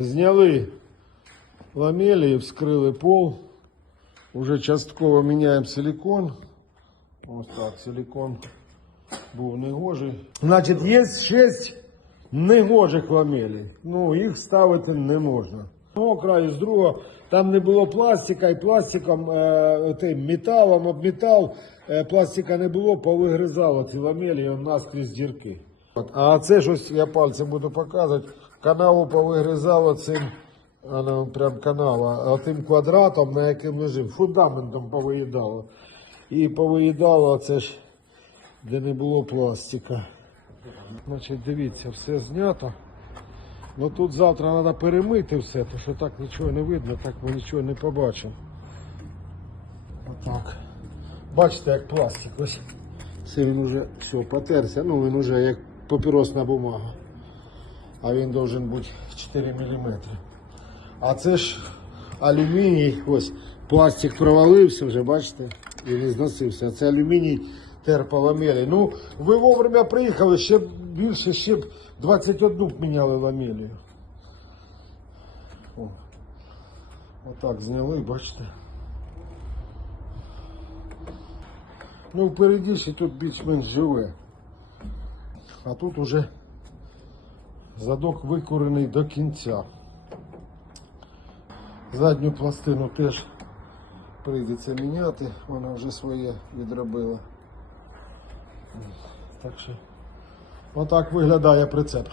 Зняли ламелі, вскрили пол. Уже частково міняємо силикон. Ось так, силикон був негожий. Значить, є 6 негожих ламелей. Ну, їх ставити не можна. Одного краю, з другого, там не було пластика, і пластиком, е, тим металом об метал, е, пластика не було, повигризало ці ламелі, і он наскрізь дірки. От. А це ж ось я пальцем буду показувати, канаву повигризало цим, а ну, прям канава, тим квадратом, на яким лежив, фундаментом повиїдало. І повиїдало це ж, де не було пластика. Значить, дивіться, все знято. Ну тут завтра треба перемити все, тому що так нічого не видно, так ми нічого не побачимо. Отак. Бачите, як пластик. Ось це він уже все, потерся, ну він уже як папіросна бумага. А він должен бути 4 мм. А це ж алюміній, ось пластик провалився вже, бачите, і не зносився. А це алюміній терполамелі. Ну, ви вовремя приїхали, ще б більше, ще б 21 б міняли ламелію. О. Отак зняли, бачите. Ну, впереді ще тут більш-менш живе. А тут уже задок викурений до кінця. Задню пластину теж прийдеться міняти, вона вже своє відробила. Так що, отак виглядає прицеп.